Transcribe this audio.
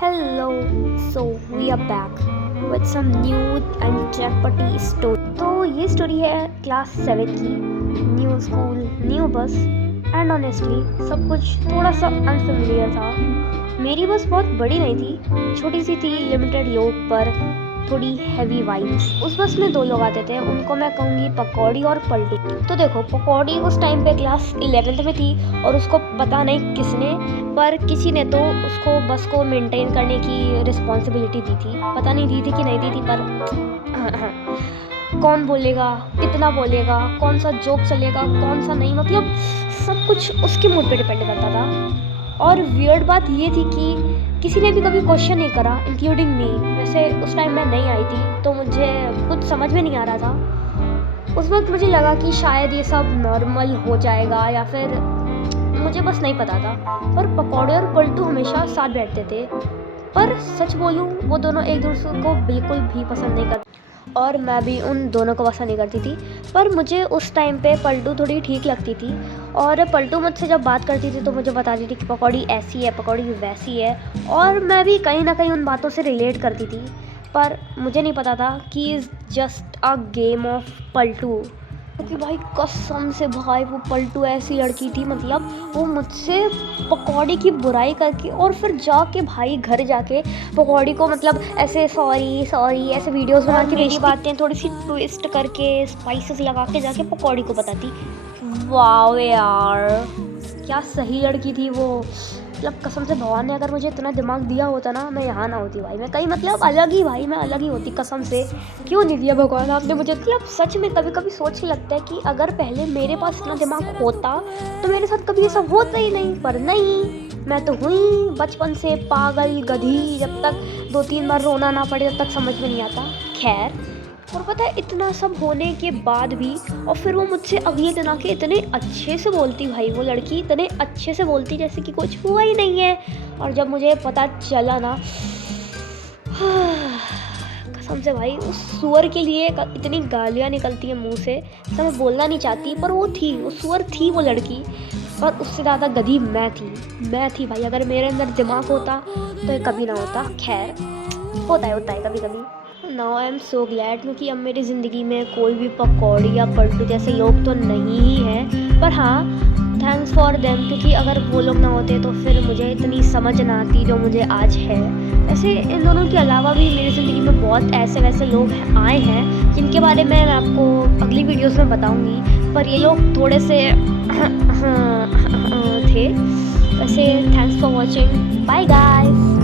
Hello, so we are back with some new and चटपटी story. तो ये story है क्लास 7 की। New school, new bus and honestly सब कुछ थोड़ा सा अनफेमिलियर था। मेरी बस बहुत बड़ी नहीं थी, छोटी सी थी, लिमिटेड लोग पर थोड़ी हैवी वाइब्स। उस बस में 2 लोग आते थे, उनको मैं कहूँगी पकौड़ी और पलटू। तो देखो, पकौड़ी उस टाइम पे क्लास 11th में थी और उसको पता नहीं किसने पर किसी ने तो उसको बस को मेंटेन करने की रिस्पॉन्सिबिलिटी दी थी। पता नहीं दी थी कि नहीं दी थी, पर कौन बोलेगा, कितना बोलेगा, कौन सा जोक चलेगा, कौन सा नहीं, मतलब सब कुछ उसके मूड पे डिपेंड करता था। और वियर्ड बात ये थी कि किसी ने भी कभी क्वेश्चन नहीं करा, इंक्लूडिंग मी। वैसे उस टाइम मैं नहीं आई थी तो मुझे कुछ समझ में नहीं आ रहा था। उस वक्त मुझे लगा कि शायद ये सब नॉर्मल हो जाएगा या फिर मुझे बस नहीं पता था। पर पकौड़े और पलटू हमेशा साथ बैठते थे, पर सच बोलूं वो दोनों एक दूसरे को बिल्कुल भी पसंद नहीं करते और मैं भी उन दोनों को पसंद नहीं करती थी। पर मुझे उस टाइम पे पलटू थोड़ी ठीक लगती थी और पलटू मुझसे जब बात करती थी तो मुझे बताती थी कि पकौड़ी ऐसी है, पकौड़ी वैसी है, और मैं भी कहीं ना कहीं उन बातों से रिलेट करती थी। पर मुझे नहीं पता था कि is just a game of Paltu. क्योंकि भाई कसम से भाई वो पलटू ऐसी लड़की थी, मतलब वो मुझसे पकौड़ी की बुराई करके और फिर जाके भाई घर जाके पकौड़ी को मतलब ऐसे सॉरी सॉरी ऐसे वीडियोस बना के मेरी बातें थोड़ी सी ट्विस्ट करके स्पाइसेस लगा के जाके पकौड़ी को बताती। वाह यार, क्या सही लड़की थी वो। मतलब कसम से भगवान ने अगर मुझे इतना दिमाग दिया होता ना, मैं यहाँ ना होती भाई, मैं कहीं मतलब अलग ही, भाई मैं अलग ही होती। कसम से क्यों नहीं दिया भगवान आपने मुझे। मतलब सच में कभी कभी सोच के लगता है कि अगर पहले मेरे पास इतना दिमाग होता तो मेरे साथ कभी ये सब होता ही नहीं। पर नहीं, मैं तो हुई बचपन से पागल गधी, जब तक 2-3 बार रोना ना पड़े तब तक समझ में नहीं आता। खैर, और पता है इतना सब होने के बाद भी, और फिर वो मुझसे अगले दिन आके इतने अच्छे से बोलती, भाई वो लड़की इतने अच्छे से बोलती जैसे कि कुछ हुआ ही नहीं है। और जब मुझे पता चला ना, कसम से भाई उस सुअर के लिए इतनी गालियाँ निकलती हैं मुंह से, तो मैं बोलना नहीं चाहती, पर वो थी, वो सुअर थी वो लड़की। पर उससे ज़्यादा गधी मैं थी भाई। अगर मेरे अंदर दिमाग होता तो ये कभी ना होता। खैर, होता है कभी कभी। Now I am so glad, क्योंकि अब मेरी ज़िंदगी में कोई भी पकौड़ी या पलटू जैसे लोग तो नहीं ही हैं। पर हाँ, थैंक्स फॉर देम, क्योंकि अगर वो लोग ना होते तो फिर मुझे इतनी समझ ना आती जो मुझे आज है। वैसे इन दोनों के अलावा भी मेरी ज़िंदगी में बहुत ऐसे वैसे लोग आए हैं जिनके बारे में मैं आपको अगली वीडियोस में बताऊंगी। पर ये लोग थोड़े से थे। वैसे thanks for watching, bye guys.